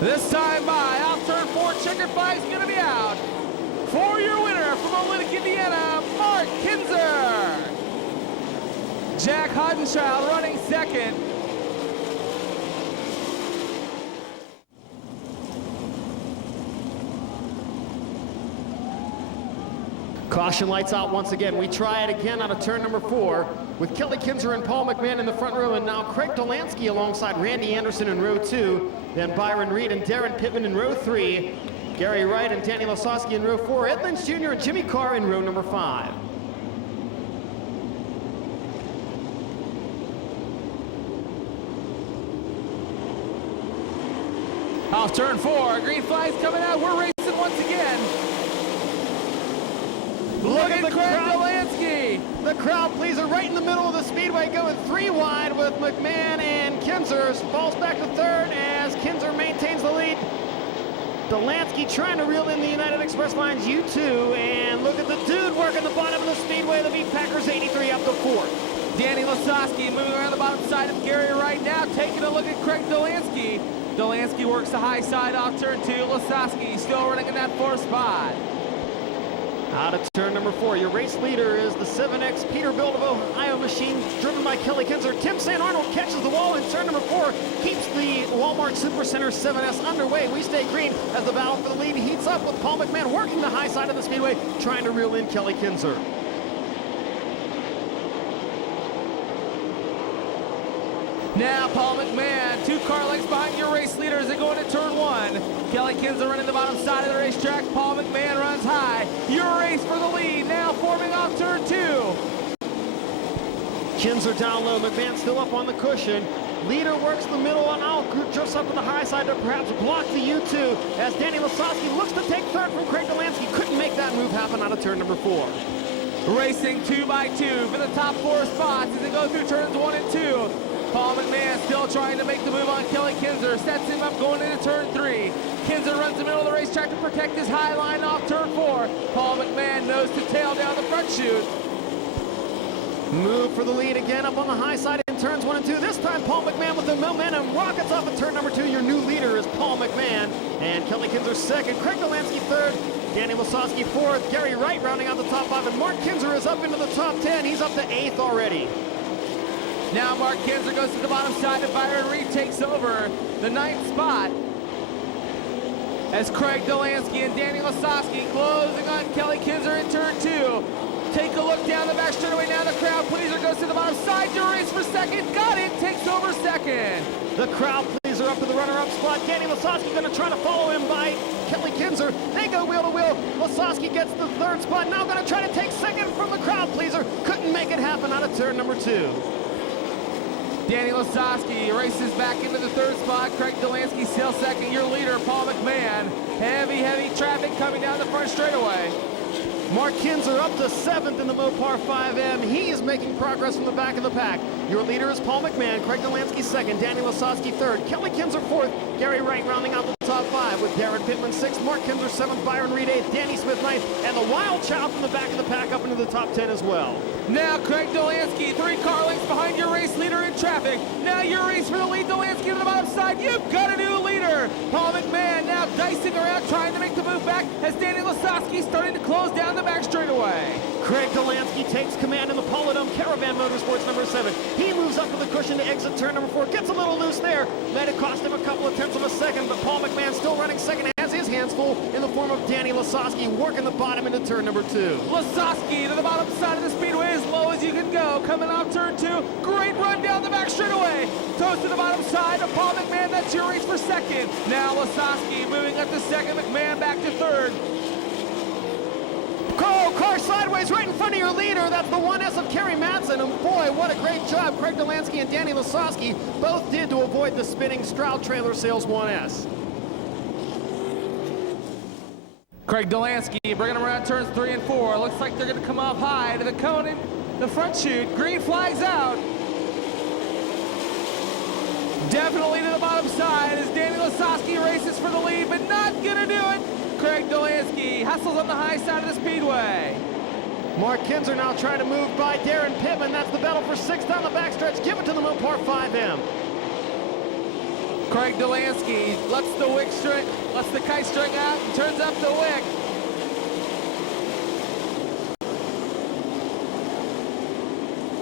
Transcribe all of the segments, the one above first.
This time by off turn 4, checkered flag's gonna be out. For your winner from Olynyk, Indiana, Mark Kinzer. Jack Hudenschild running second. Caution lights out once again. We try it again out of turn number 4 with Kelly Kinzer and Paul McMahon in the front row, and now Craig Dolansky alongside Randy Anderson in row 2, then Byron Reed and Darren Pittman in row 3, Gary Wright and Danny Lasowski in row 4, Ed Lynch Jr. and Jimmy Carr in row number 5. Off turn 4, green flag's coming out. We're racing once again. Look at Craig Dolansky. The crowd pleaser right in the middle of the speedway, going 3 wide with McMahon and Kinzer. Falls back to third as Kinzer maintains the lead. Dolansky trying to reel in the United Express Lines U2, and look at the dude working the bottom of the speedway. The Beat Packers 83 up to 4th. Danny Lasowski moving around the bottom side of Gary right now, taking a look at Craig Dolansky. Dolansky works the high side off turn 2. Lasowski still running in that 4th spot. Out of turn number 4, your race leader is the 7X Peterbilt of Ohio machine, driven by Kelly Kinzer. Tim St. Arnold catches the wall in turn number 4, keeps the Walmart Supercenter 7S underway. We stay green as the battle for the lead heats up with Paul McMahon working the high side of the speedway, trying to reel in Kelly Kinzer. Now Paul McMahon, 2 car lengths behind your race leader as they go into turn 1. Kelly Kinzer running the bottom side of the racetrack. Paul McMahon runs high. Your race for the lead now forming off turn 2. Kinzer down low, McMahon still up on the cushion. Leader works the middle and out, drifts up to the high side to perhaps block the U2 as Danny Lasowski looks to take third from Craig Dolansky. Couldn't make that move happen out of turn number 4. Racing 2 by 2 for the top 4 spots as they go through turns 1 and 2. Paul McMahon still trying to make the move on Kelly Kinzer, sets him up going into turn 3. Kinzer runs the middle of the racetrack to protect his high line off turn 4. Paul McMahon nose to tail down the front chute. Move for the lead again up on the high side in turns 1 and 2. This time Paul McMahon with the momentum rockets off at turn number 2. Your new leader is Paul McMahon, and Kelly Kinzer second, Craig Dolansky third, Danny Lasowski fourth, Gary Wright rounding out the top 5, and Mark Kinzer is up into the top 10. He's up to 8th already. Now Mark Kinzer goes to the bottom side and Byron Reed takes over the 9th spot as Craig Dolansky and Danny Lasowski closing on Kelly Kinzer in turn 2. Take a look down the back straightaway. Now the crowd pleaser goes to the bottom side. Your race for second. Got it. Takes over second. The crowd pleaser up to the runner-up spot. Danny Lasowski going to try to follow him by Kelly Kinzer. They go wheel to wheel. Lasowski gets the 3rd spot. Now going to try to take second from the crowd pleaser. Couldn't make it happen out of turn number 2. Danny Lasowski races back into the 3rd spot. Craig Dolansky still second. Your leader, Paul McMahon. Heavy traffic coming down the front straightaway. Mark Kinzer up to 7th in the Mopar 5M. He is making progress from the back of the pack. Your leader is Paul McMahon, Craig Dolansky second, Danny Lasowski third, Kelly Kinzer fourth, Gary Wright rounding out the top 5 with Darren Pittman 6th, Mark Kinzer 7th, Byron Reed 8th, Danny Smith 9th, and the Wild Child from the back of the pack up into the top 10 as well. Now Craig Dolansky, 3 car lengths behind your race leader in traffic. Now your race for the lead. Dolansky to the bottom side. You've got a new leader. Paul McMahon now dicing around trying to make the move back as Danny Lasowski starting to close down the back straightaway. Craig Dolansky takes command in the Polydome Caravan Motorsports number 7. He moves up to the cushion to exit turn number 4. Gets a little loose there. Might have cost him a couple of tenths of a second, but Paul McMahon still running second, has his hands full in the form of Danny Lasowski working the bottom into turn number 2. Lasowski to the bottom side of the speedway as low as you can go. Coming off turn 2. Great run down the back straightaway. Toes to the bottom side of Paul McMahon. That's your race for second. Now Lasowski moving up to second. McMahon back to third. Car sideways right in front of your leader. That's the 1S of Kerry Madsen. And boy, what a great job Craig Dolansky and Danny Lasowski both did to avoid the spinning Stroud Trailer Sales 1S. Craig Dolansky bringing them around turns 3 and 4. Looks like they're going to come off high to the cone in the front chute. Green flags out. Definitely to the bottom side as Danny Lasowski races for the lead, but not going to do it. Craig Dolansky hustles on the high side of the speedway. Mark Kinzer now trying to move by Darren Pittman. That's the battle for 6th down the backstretch. Give it to the Mopar 5M. Craig Delansky lets the kite string out and turns up the wick.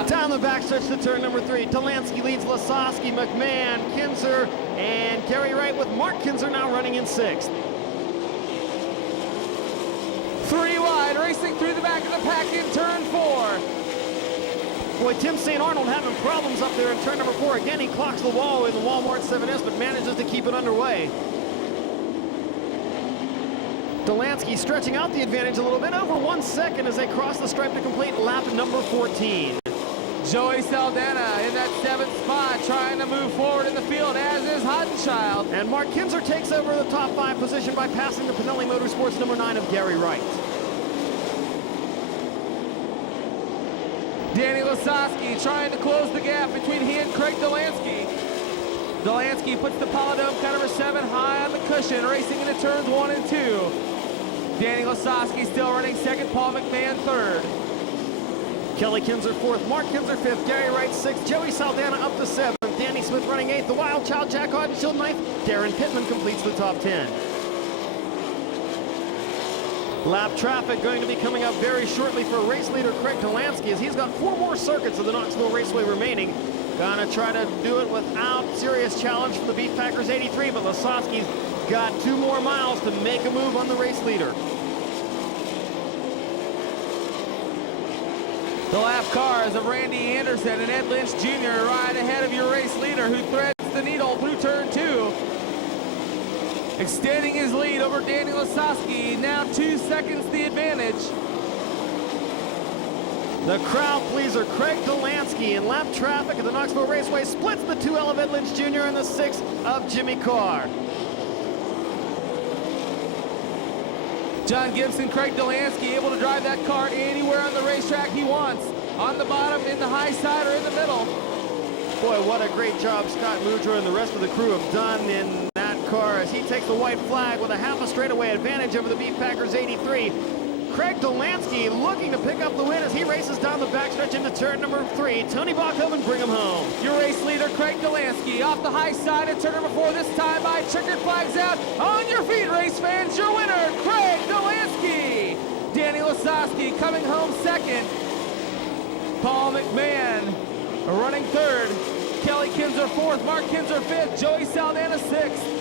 Down the backstretch to turn number 3. Delansky leads Lasowski, McMahon, Kinzer, and Gary Wright, with Mark Kinzer now running in 6th. 3 wide, racing through the back of the pack in turn 4. Boy, Tim St. Arnold having problems up there in turn number 4. Again, he clocks the wall in the Walmart 7S, but manages to keep it underway. Delansky stretching out the advantage a little bit, over 1 second as they cross the stripe to complete lap number 14. Joey Saldana in that 7th spot, trying to move forward in the field, as is Huttenchild. And Mark Kinzer takes over the top 5 position by passing the Pinelli Motorsports number 9 of Gary Wright. Danny Lasowski trying to close the gap between he and Craig Delansky. Delansky puts the Polydome cut number 7 high on the cushion, racing into turns 1 and 2. Danny Lasowski still running 2nd, Paul McMahon 3rd. Kelly Kinzer 4th, Mark Kinzer 5th, Gary Wright 6th, Joey Saldana up to 7th, Danny Smith running 8th, the Wild Child Jack Haudenschild 9th, Darren Pittman completes the top 10. Lap traffic going to be coming up very shortly for race leader Craig Delansky, as he's got 4 more circuits of the Knoxville Raceway remaining. Gonna try to do it without serious challenge from the Beef Packers 83, but Lasowski's got 2 more miles to make a move on the race leader. The lap cars of Randy Anderson and Ed Lynch Jr. right ahead of your race leader, who threads the needle through turn 2. Extending his lead over Danny Lasowski, now 2 seconds the advantage. The crowd pleaser Craig Delansky in lap traffic at the Knoxville Raceway splits the 2L of Ed Lynch Jr. and the 6 of Jimmy Carr. John Gibson, Craig Delansky able to drive that car anywhere on the racetrack he wants. On the bottom, in the high side, or in the middle. Boy, what a great job Scott Mudra and the rest of the crew have done in that car as he takes the white flag with a half a straightaway advantage over the Beef Packers 83. Craig Delansky looking to pick up the win as he races down the backstretch into turn number 3. Tony Bachhoven, bring him home. Your race leader, Craig Delansky, off the high side at turn number 4, this time by checkered flags out. On your feet, race fans, your winner, Craig Delansky. Danny Lasowski coming home 2nd. Paul McMahon running 3rd. Kelly Kinzer 4th, Mark Kinzer 5th, Joey Saldana 6th.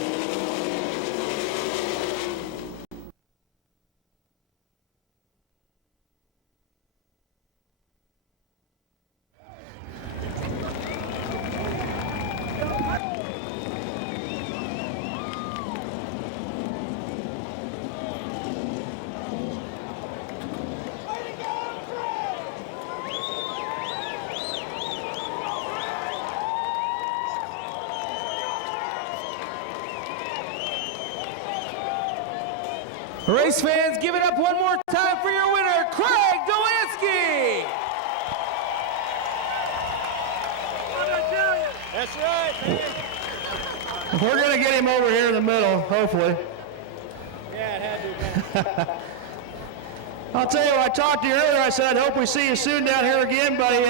Race fans, give it up one more time for your winner, Craig Delansky! That's right, man. We're going to get him over here in the middle, hopefully. Yeah, it had to, man. I'll tell you, I talked to you earlier, I said I'd hope we see you soon down here again, buddy.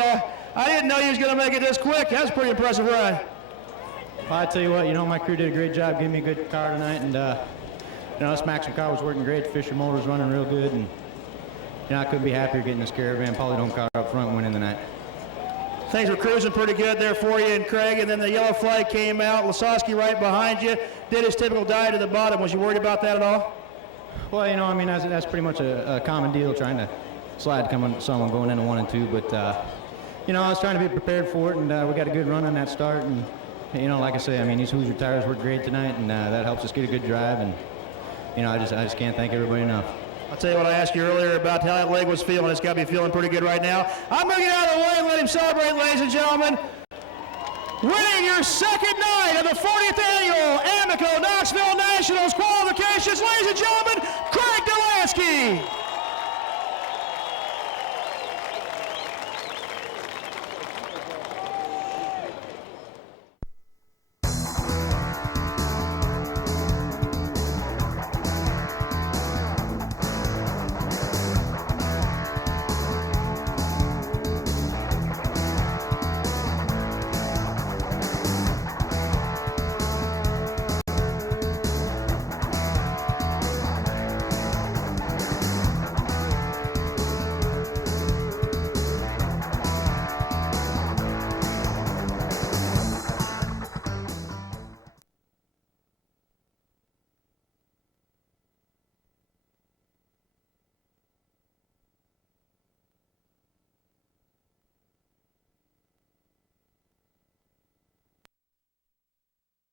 I didn't know you was going to make it this quick. That's a pretty impressive ride. Well, I tell you what, my crew did a great job giving me a good car tonight, and this Maxim car was working great. The Fisher motor was running real good, and I couldn't be happier getting this Caravan Polydome car up front and winning the night. Things were cruising pretty good there for you and Craig, and then the yellow flag came out. Lasowski right behind you, did his typical dive to the bottom. Was you worried about that at all? Well, that's pretty much a common deal, trying to slide someone going into 1 and 2, but I was trying to be prepared for it, and we got a good run on that start, and like I say, these Hoosier tires worked great tonight, and that helps us get a good drive, and I just can't thank everybody enough. I'll tell you what I asked you earlier about how that leg was feeling. It's got to be feeling pretty good right now. I'm going to get out of the way and let him celebrate, ladies and gentlemen. Winning your 2nd night of the 40th annual Amoco Knoxville Nationals qualifications, ladies and gentlemen, Craig Delansky.